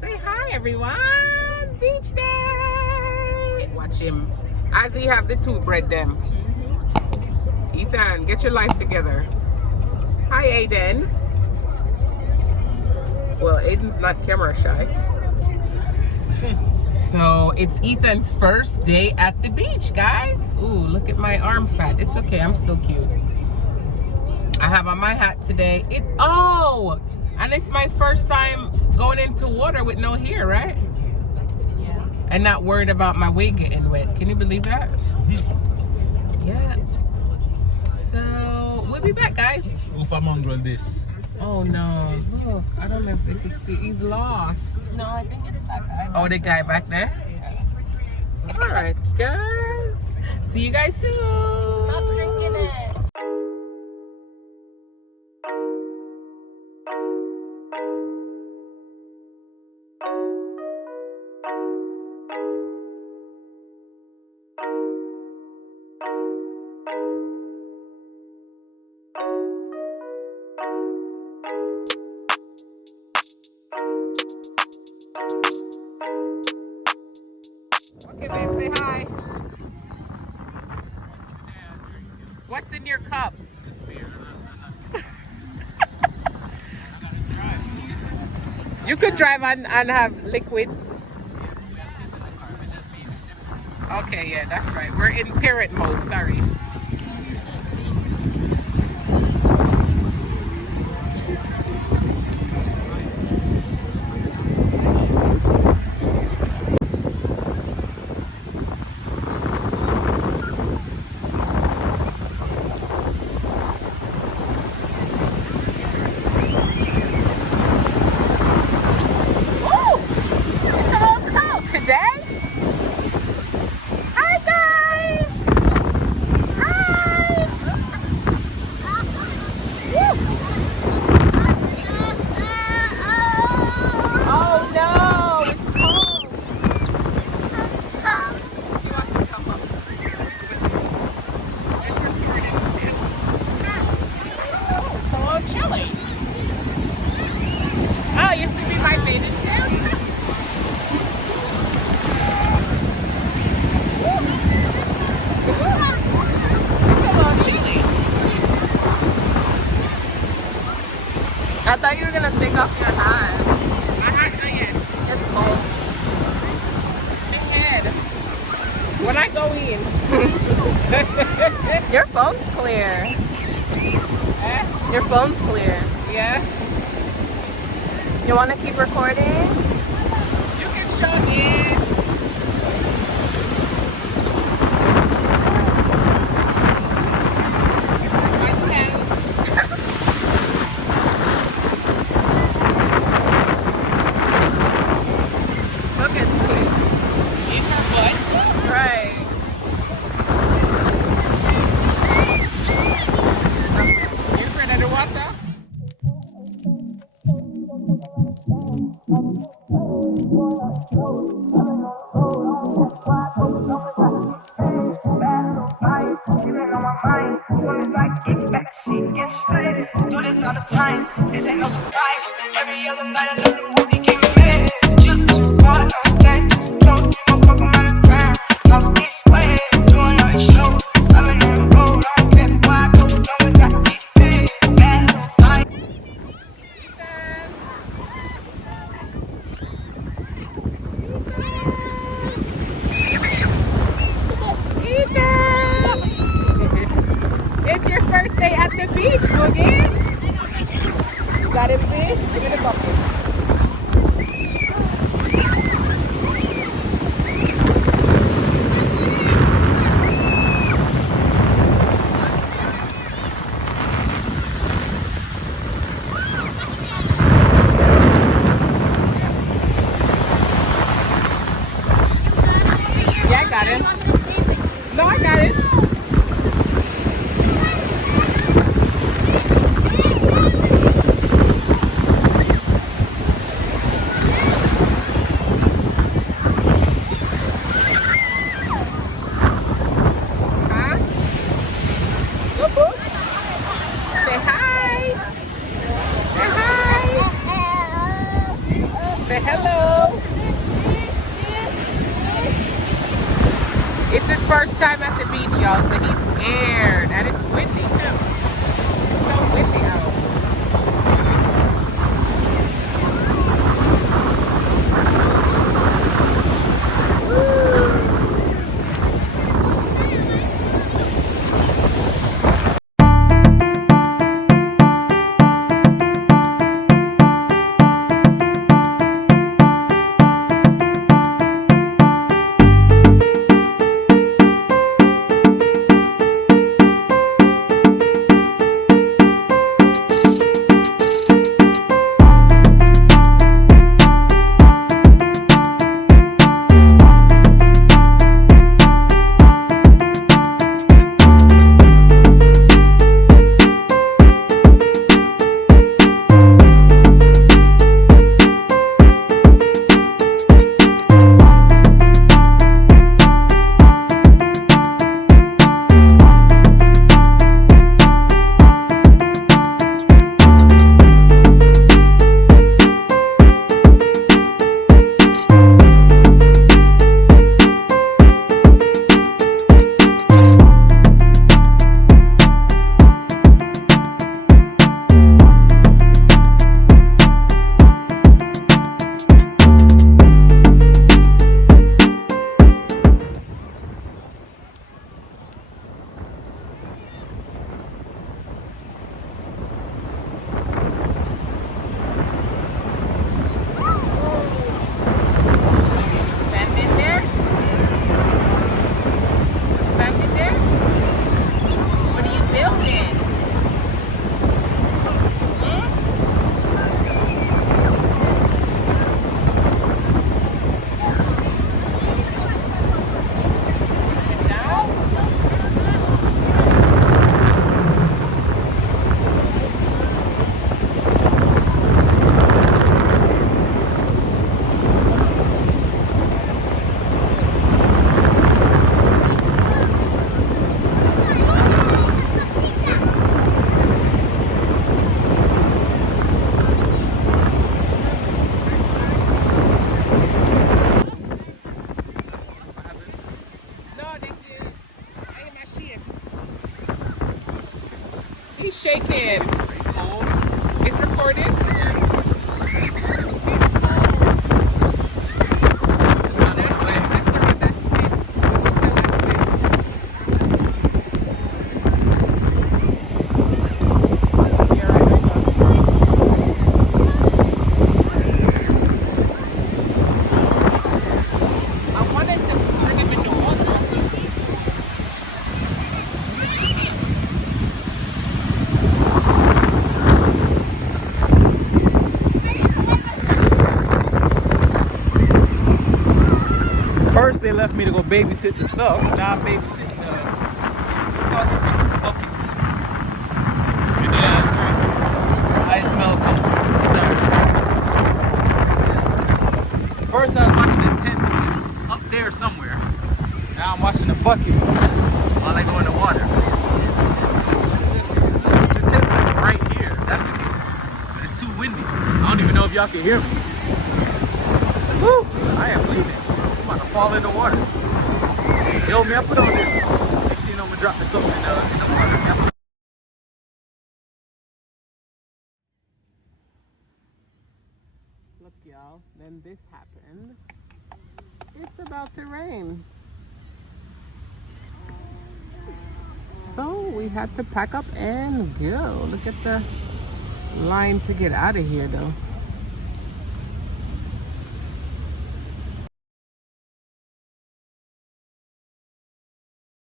Say hi, everyone. Beach day. Watch him. As he have the two bread them. Ethan, get your life together. Hi, Aiden. Well, Aiden's not camera shy. So it's Ethan's first day at the beach, guys. Ooh, look at my arm fat. It's okay, I'm still cute. I have on my hat today. And it's my first time going into water with no hair, right? Yeah. And not worried about my wig getting wet. Can you believe that? Yeah. So we'll be back, guys. If I'm on this. Oh no, look, I don't know if they can see. He's lost. No, I think it's that guy. Oh, the guy back there? Yeah. All right, guys. See you guys soon. Stop drinking it. Okay, babe, say hi. What's in your cup? You could drive and have liquids. Okay, yeah, that's right. We're in parent mode, sorry. I thought you were gonna take off your hat. My hat, not yet. It's cold. My head. When I go in. Your phone's clear. Eh? Your phone's clear. Yeah. You want to keep recording? You can show it. This ain't no surprise. Every other night another movie came mad. Just what I stand too close. Motherfucker on the ground. Off this way, doing all these shows. I've been on the road. I don't care why. Couple numbers I get paid. Bad little fight. It's your first day at the beach, Boogie. You got him, see? Give me the bucket. Yeah, I got him. No, I got it. first time at the beach, y'all, so he's scared. And it's windy, too. It's so windy out. He's shaking. It's recorded. First they left me to go babysit the stuff. Now I'm babysitting the, I thought this thing was buckets. And then I drink ice melted. First I was watching the tent, which is up there somewhere. Now I'm watching the buckets while they go in the water. The tent right here, that's the case. But it's too windy. I don't even know if y'all can hear me. Woo! I am leaving. I'm about to fall in the water. Yo, man, I put on this. Next thing you know, I'm gonna drop this up in the water. Look, y'all, then this happened. It's about to rain. So we had to pack up and go. Look at the line to get out of here, though.